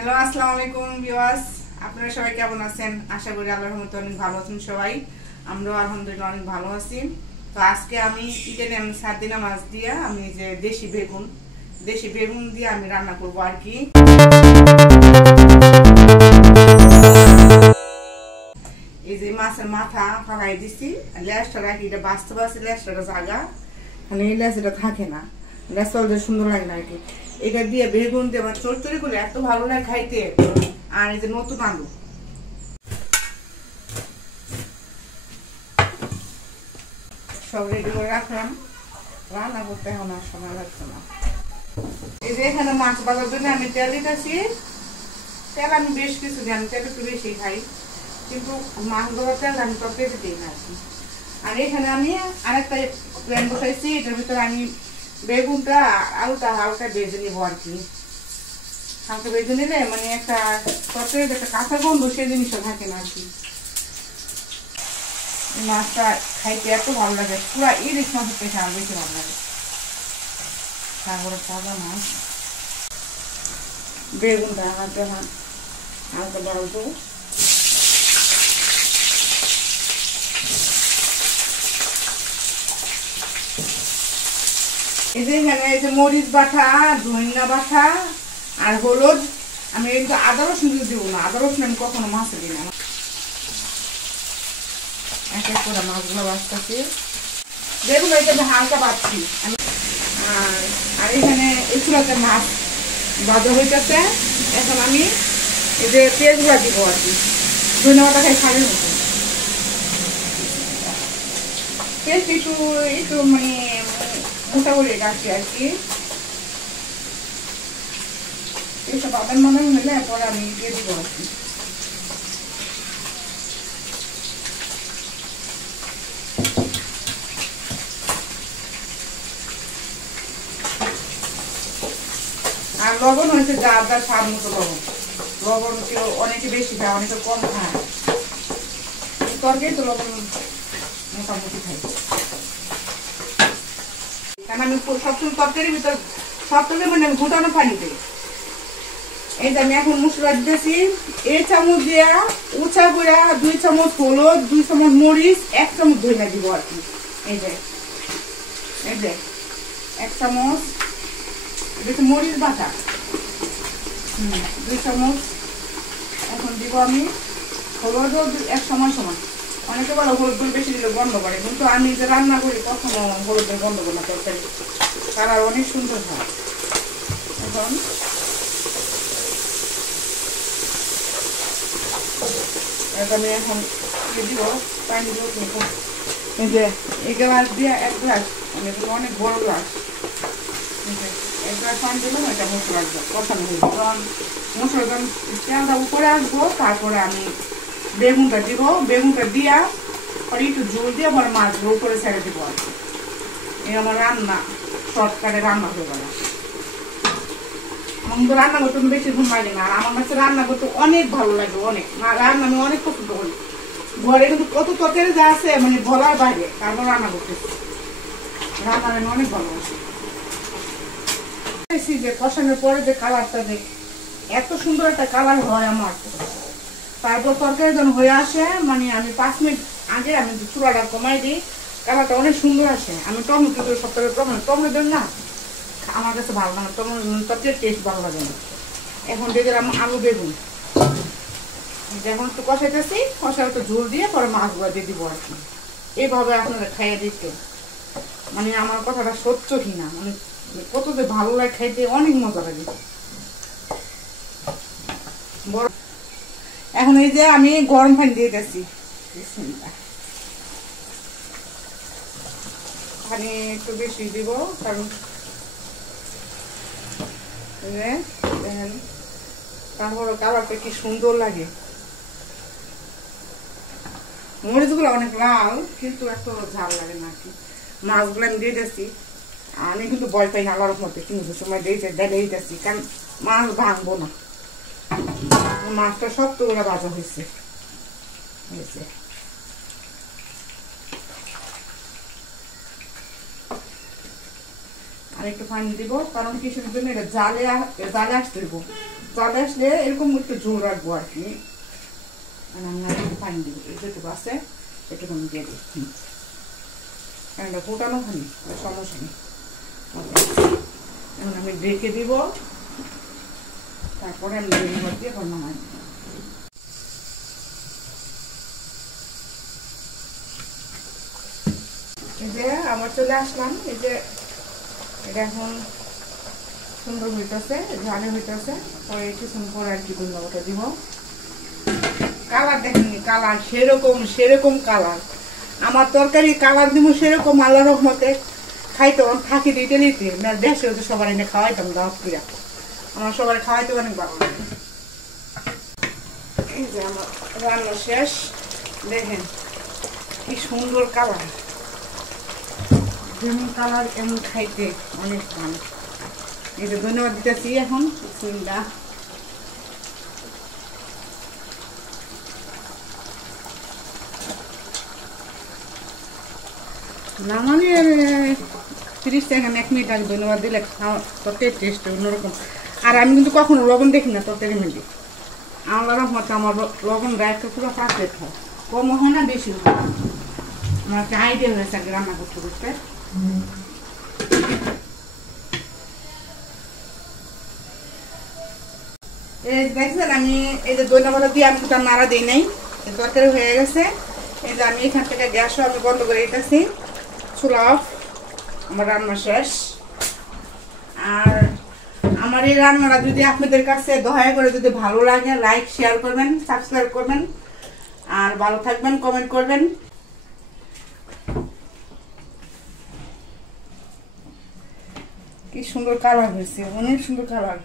Hello আসসালামু আলাইকুম viewers, আপনারা সবাই কেমন আছেন? আশা করি আল্লাহর রহমতে অনেক ভালো আছেন সবাই। আমরাও আলহামদুলিল্লাহ অনেক ভালো আছি। তো আজকে আমি চিকেনে সার্দিনা মাছ দিয়ে আমি যে দেশি বেগুন দিয়ে আমি রান্না করব আর কি। এই যে মাছের মাথা ফালাই দিছি, লেজটা রাখি, এটা বাস্তব আছে, লেজটা জাগা মানে এই লেজটা থাকে না, লেজটা সুন্দর লাগে না আর কি। এটা দিয়ে বেগুন দিয়ে আমার চচ্চড়ি করলে এত ভালো লাগে খাইতে। আর এই যে নতুন আলু সব রেডি করে রাখলাম, রান্না করতে এখন আর সময় লাগছে না। এই যে এখানে মাছ ভাজার জন্য আমি তেল দিতেছি। তেল আমি বেশ কিছু দিই, আমি তেল একটু বেশি খাই, কিন্তু মাছ ভাজার তেল আমি তো পেতে দিই না। আর এখানে আমি আরেকটা প্যান বসাইছি, এটার ভিতরে আমি বেগুনটা আলুটা হালকা ভেজে নিবো আর কি। হালকা ভেজে নিলে মানে একটা তরকারি একটা কাঁচা গন্ধ সেই জিনিসটা থাকে না আর কি। মাছটা খাইতে এত ভালো লাগে, পুরা ইলিশ মাছের থেকে আমার বেশি ভালো লাগে। তারপরে তাজা মাছ, বেগুনটা হালকা হালকা বাড়বো। এই যে এখানে এই যে মরিচ বাটা, ধনিয়া বাটা আর হলুদ, আমি কিন্তু আদা রসুন দিব না, আদা রসুন আমি কখনো মাছে দিই না। এক এক করে মাছগুলো বাছতেছি, বেগুন এখানে হালকা বাছছি আমি। আর এখানে এই চুলাতে মাছ ভাজা হইতেছে। এখন আমি এই যে পেঁয়াজগুলো দিব আর কি, ধনিয়া বাটা খাই খালি মতো। পেঁয়াজ একটু একটু মানে মোটা করে রাখছি আর কি। এইসব বাদাম বাদাম হলে পরে আমি দিয়ে দিব আর কি। আর লবণ হয়েছে যার যার স্বাদ মতো লবণ। লবণ কেউ অনেকে বেশি খায়, অনেকে কম খায়। তরকারি তো লবণ মোটামুটি খাই, কারণ আমি সবসময় তরকারির ভিতর সব তরকারি মানে আমি ফুটানো পানি দিই। এই যে আমি এখন মশলা দিতেছি, এই চামচ দিয়া উঁচা করে 2 চামচ হলুদ, 2 চামচ মরিচ, 1 চামচ ধনিয়া দিব আর কি। এই যে 1 চামচ মরিচ বাটা, 2 চামচ। এখন দিব আমি হলুদও 1 চামচ সমান। অনেকে বলো হলুদ বেশি দিলে গন্ধ করে, কিন্তু আমি যে রান্না করি কখনো হলুদের গন্ধ করে না, তরকারি কালার অনেক সুন্দর হয়। এখন আমি এখন দিব পানি দিব। এই যে এই গ্লাস দিয়ে 1 গ্লাস, মানে অনেক বড় গ্লাস, 1 গ্লাস পানি দিলাম। এটা মশলা কষানো হয়ে যাবে, কারণ মশলা তেলটা উপরে আসবো, তারপরে আমি বেগুনটা দিব। বেগুনটা দিয়া পরে একটু জল দিয়ে আমার মাছগুলো উপরে ছেড়ে দিব আর কি। এই আমার রান্না শর্টকাটে রান্না হয়ে গেল। আমার রান্না করতে বেশি ঘুম লাগে না, আর আমার কাছে রান্না করতে অনেক ভালো লাগে, অনেক রান্না আমি অনেক পছন্দ করি। ঘরে কিন্তু কত তরকারি যা আছে মানে বলার বাইরে, তারপর রান্না করতেছি। রান্না আমি অনেক ভালোবাসি। যে কষানোর পরে যে কালারটা দেখ, এত সুন্দর একটা কালার হয় আমার। তারপর তরকারি যখন হয়ে আসে, মানে আমি 5 মিনিট আগে আমি চুলাটা কমাই দিই, কালারটা অনেক সুন্দর আসে। আমি টমেটো দিই, সব থেকে টমেটো দেন না, আমার কাছে ভালো লাগে, টমেটোর টেস্ট ভালো লাগে না। এখন দিয়ে দিলাম আলু বেগুন, যখন একটু কষাইতেছি, কষার একটু ঝোল দিয়ে পরে মাছগুলো দিয়ে দিব আর কি। এইভাবে আপনারা খাইয়ে দিতে, মানে আমার কথাটা সত্য কিনা, মানে কত যে ভালো লাগে খাইতে, অনেক মজা লাগে। এখন এই যে আমি গরম পানি দিয়ে গেছি, পানি একটু বেশি দিব, কারণ তারপরে কালারটা কি সুন্দর লাগে। মরিচগুলো অনেক লাল, কিন্তু এত ঝাল লাগে না আর কি। মাছগুলো আমি দিয়ে দিচ্ছি, আমি কিন্তু ভয় পাই না আল্লাহর মধ্যে, কিন্তু সময় দিয়েছি, কারণ মাছ ভাঙবো না। মাছটা শক্ত করে ভাজা হয়েছে। আর একটু পানি দিব, কারণ কিছুর জন্য এটা জালে আসতে দিব। চলে আসলে এরকম একটু ঝোল রাখবো আর কি। আমি একটু পানি দিব, যেটুকু আছে এটুকু আমি দিয়ে দিই। এটা ফোটানো খানি, সমস্যা নেই। এখন আমি ঢেকে দিব, তারপরে আমি দিয়ে নামাই। এই যে আমার চলে আসলাম, এই যে এটা এখন সুন্দর হইতেছে, ঝালে হইতেছে। পরে কিছুক্ষণ পরে আর কি ওটা দিব। কালার দেখেনি, কালার সেরকম কালার। আমার তরকারি কালার দিব সেরকম, আল্লাহ রহমতে খাইতে থাকি দিতে নিতে দেশে হতে সবার এনে খাওয়াইতাম দাওয়াত করে। আমার সবাই খাওয়াইতে অনেক ভালো লাগে। এই যে আমার রান্না শেষ, দেখেন কি সুন্দর কালার। যেমন কালার এমন খাইতে অনেক ভালো। এই যে ধন্যবাদ দিতেছি এখন। বিসমিল্লাহ। না মানে 30 সেকেন্ড 1 মিনিট আগে ধন্যবাদ দিলে তরকারি টেস্ট অন্যরকম। আর আমি কিন্তু কখনো লবণ দেখি না তরকারি মধ্যে। আল্লাহ রহমতে আমার লবণ রাখতে পুরো পারফেক্ট হয়, কমও হয় না বেশি হয় না। আমার একটা আইডিয়া হয়েছে আগে রান্না করতে করতে। দেখছেন আমি এই যে ধন্যবাদ দিয়ে আমি দুটা নাড়া দিই নাই, তরকারি হয়ে গেছে। এই যে আমি এখান থেকে গ্যাসও আমি বন্ধ করে দিতেছি, চুলা অফ, আমার রান্না শেষ। আর আমার এই রান্নাটা যদি আপনাদের কাছে দয়া করে যদি ভালো লাগে, লাইক শেয়ার করবেন, সাবস্ক্রাইব করবেন, আর ভালো থাকবেন, কমেন্ট করবেন। কি সুন্দর কালার হয়েছে, অনেক সুন্দর কালার।